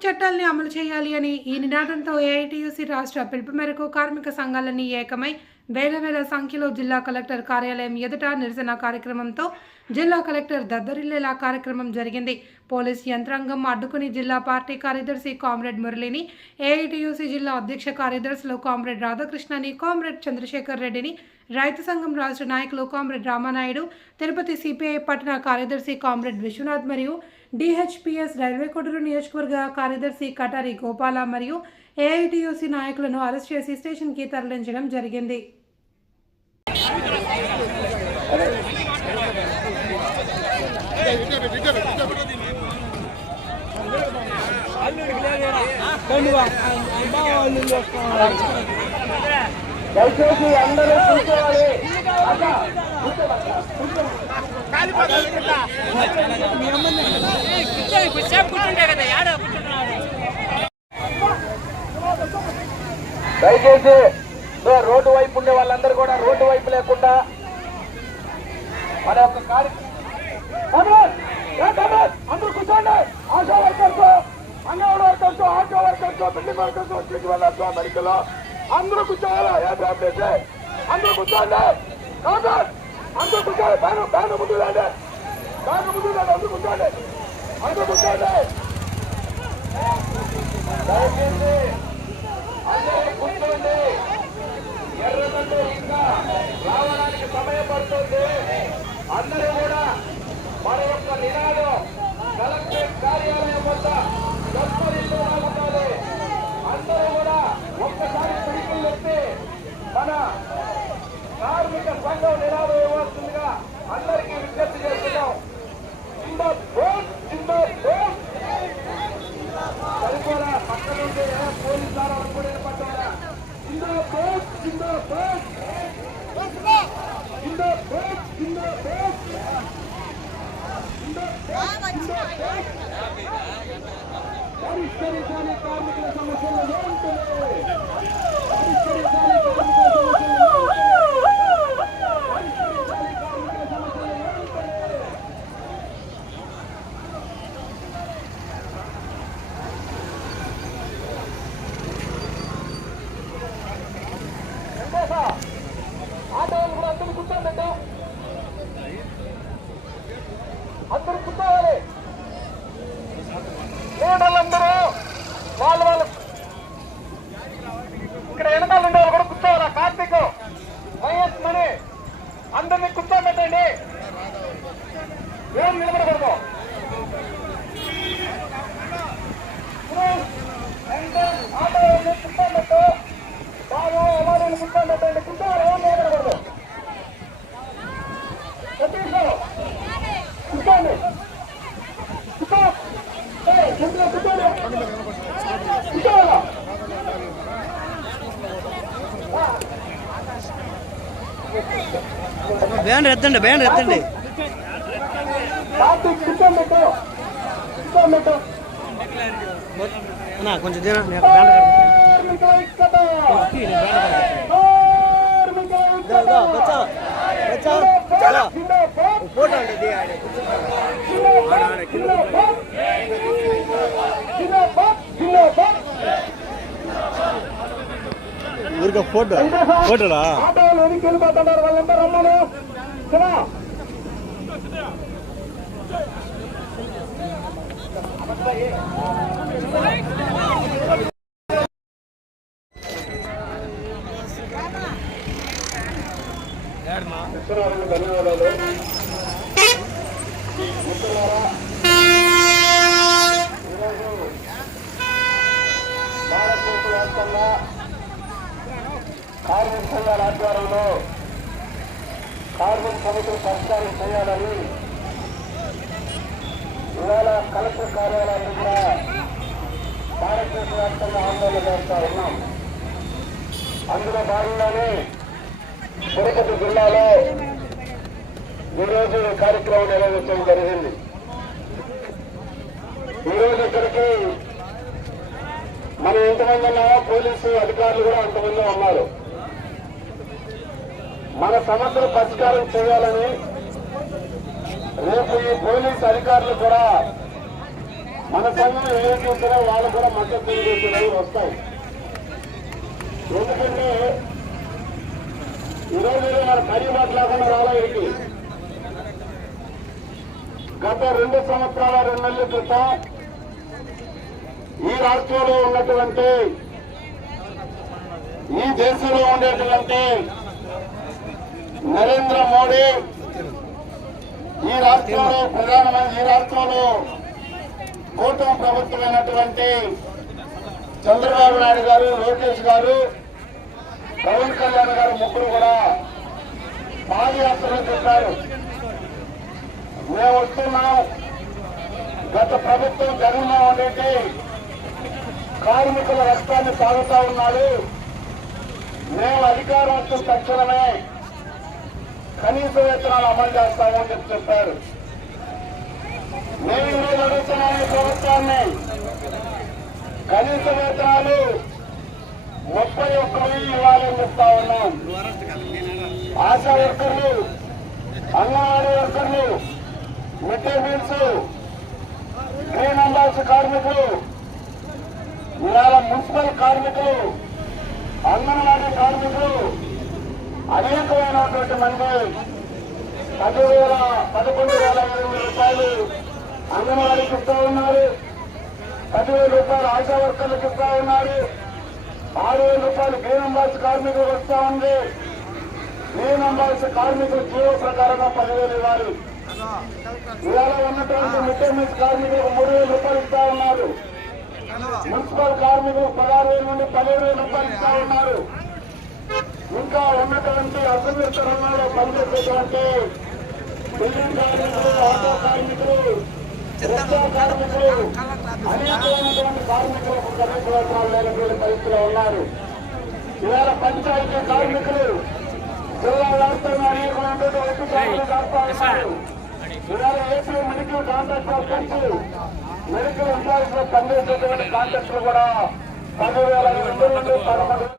Traffic చట్టాలని అమలు చేయాలి అని ఈ నినాదంతో ఏఐటీయూసీ రాష్ట్ర పిలుపు మేరకు కార్మిక సంఘాలన్నీ ఏకమై వేల సంఖ్యలో జిల్లా కలెక్టర్ కార్యాలయం ఎదుట నిరసన కార్యక్రమంతో జిల్లా కలెక్టర్ దద్దరిల్లేలా కార్యక్రమం జరిగింది. పోలీస్ యంత్రాంగం అడ్డుకుని జిల్లా పార్టీ కార్యదర్శి కామ్రేడ్ మురళిని, ఏఐటీయూసీ జిల్లా అధ్యక్ష కార్యదర్శులు కామ్రేడ్ రాధాకృష్ణని, కామ్రేడ్ చంద్రశేఖర్ రెడ్డిని, రైతు సంఘం రాష్ట్ర నాయకులు కామ్రేడ్ రామానాయుడు, తిరుపతి సిపిఐ పట్టణ కార్యదర్శి కామ్రేడ్ విశ్వనాథ్ మరియు డిహెచ్పిఎస్ రైల్వే కోడూరు నియోజకవర్గ కార్యదర్శి కటారి గోపాల మరియు ఏఐటీయూసీ నాయకులను అరెస్ట్ చేసి స్టేషన్కి తరలించడం జరిగింది. దయచేసి అందరూ కూర్చోవాలి. దయచేసి రోడ్డు వైపు ఉండే వాళ్ళందరూ కూడా రోడ్డు వైపు లేకుండా మన యొక్క అందరూ కూర్చోండి. Asha workers, Anganwadi workers, auto workers, building workers, street vendors, medical అందరూ కూర్చోవాలి. ఏ ఫ్యామిలీస్ అందరూ కూర్చోండి. అందరూ కూర్చోండి. బ్యాన్ ముందు రండి. బ్యాన్ ముందు రండి. అందరూ కూర్చోండి. అందరూ కూర్చోండి. దయచేసి అందరూ కూర్చోండి. ఎర్రగడ్డ ఇంకా రావడానికి సమయం పడుతుంది. అందరూ కూడా మన యొక్క నినాదం కలెక్టరేట్ కార్యాలయం వద్ద ఉండాలి. అందరూ కూడా ఒక్కసారి పిడికిలు ఎత్తి మన కార్మిక సంఘం నినాదం ఇవ్వాల్సిందిగా అందరికీ విజ్ఞప్తి చేస్తున్నాం. సరిపోరా పక్కన ఉంటే పోలీసు ద్వారా అనుకునే పట్టారా. పరిష్కరించాలి కార్మికుల సమస్యలు ఏముంటుంది. పరిష్కరించాలి కార్మికుల సమస్యలు ఆటోలు కూడా అందరూ కూర్చోండి. అందరూ కూర్చోవాలి. లీడర్లందరూ వాళ్ళు ఇక్కడ వెనకాల ఉండే వాళ్ళు కూడా కూర్చోవాలి. కార్తీక్, వైఎస్ మణి అందరినీ కూర్చోబెట్టండి. ఏం నిలబడకూడదు. ఆటో కూర్చోబెట్టు. బాగా ఎవరు కూర్చోబెట్టండి. కూర్చోవాలి. ఏం నిలబడకూడదు. కూర్చోండి. బ్యాండ్ ఎత్తండి, బ్యాండ్ ఎత్తండి. కొంచెం ఫోటో ఊరికే ఫోటోలా ఆటోలు ఎదికి వెళ్ళిపోతున్నారు. వాళ్ళందరూ రమ్మను. ధన్యవాదాలు. భారతదేశ వ్యాప్తంగా కార్మిక సంఘాల ఆధ్వర్యంలో కార్మిక సమస్యలు పరిష్కారం చేయాలని ఇవాళ కలెక్టర్ కార్యాలయం కూడా భారతదేశ వ్యాప్తంగా ఆందోళన చేస్తా ఉన్నాం. అందులో భాగంగానే తిరుపతి జిల్లాలో ఈరోజు కార్యక్రమం నిర్వహించడం జరిగింది. ఈరోజు ఇక్కడికి మనం ఎంతమంది ఉన్నామో పోలీసు అధికారులు కూడా అంతమంది ఉన్నారు. మన సమస్యలు పరిష్కారం చేయాలని రేపు ఈ పోలీసు అధికారులు కూడా మన సంఘం ఏం చూసినా వాళ్ళు కూడా మద్దతు తెలియజేసేవి వస్తాయి. ఎందుకంటే ఈరోజు మన కరీబాట్ లేకుండా రాలేదు. గత 2 సంవత్సరాల 2 నెలల క్రితం ఈ రాష్ట్రంలో ఉన్నటువంటి, ఈ దేశంలో ఉండేటువంటి నరేంద్ర మోడీ, ఈ రాష్ట్రంలో ప్రధానమంత్రి, ఈ రాష్ట్రంలో కూటమి ప్రభుత్వమైనటువంటి చంద్రబాబు నాయుడు గారు, లోకేష్ గారు, పవన్ కళ్యాణ్ గారు ముగ్గురు కూడా పాదయాత్రలు చేశారు. మేము వస్తున్నాం, గత ప్రభుత్వం జగన్మోహన్ రెడ్డి కార్మికుల రక్తాన్ని తాగుతా ఉన్నాడు, మేము అధికారం వచ్చిన తక్షణమే కనీస వేతనాలు అమలు చేస్తామని చెప్పారు. మేము ఈరోజు అడుగుతున్నాం ఈ ప్రభుత్వాన్ని, కనీస వేతనాలు 31,000 ఇవ్వాలని చెప్తా ఉన్నాం. ఆశా వర్కర్లు, అంగన్వాడీ వర్కర్లు, మిడ్ డే మీల్స్, గ్రీన్ అంబాస్ కార్మికులు, ఇవాళ మున్సిపల్ కార్మికులు, అంగన్వాడీ కార్మికులు అనేకమైనటువంటి మంది 11,500 రూపాయలు అంగన్వాడీకి ఇస్తా ఉన్నారు, 10,000 రూపాయలు ఆశా వర్కర్లకు ఇస్తా ఉన్నారు, 6,000 రూపాయలు గ్రీన్ అంబాస్ కార్మికులకు వస్తా ఉంది. గ్రీన్ అంబాస్ కార్మికులు జీవో ప్రకారంగా 10,000 ఇవ్వాలి. ఇవాళ ఉన్నటువంటి మిడ్ డే మీల్స్ కార్మికులకు 3,000 రూపాయలు ఇస్తా ఉన్నారు. మున్సిపల్ కార్మికులు 16,000 నుండి 12,000 రూపాయలు ఇస్తా ఉన్నారు. ఇంకా ఉన్నటువంటి అసంఘటిత రంగంలో పనిచేసేటువంటి బిల్డింగ్ కార్మికులు, ఆటో కార్మికులు, రిక్షా కార్మికులు, అనేకమైనటువంటి కార్మికులకు కనీస వేతనాలు లేనటువంటి పరిస్థితిలో ఉన్నారు. ఇవాళ పంచాయతీ కార్మికులు జిల్లా వ్యాప్తంగా అనేకమైనటువంటి ఒత్తిడి చేస్తా ఉన్నారు. ఇవాళ AP medical contract workers, medical employees లో పనిచేసేటువంటి కాంట్రాక్టులు కూడా 10,500 నుండి 13,000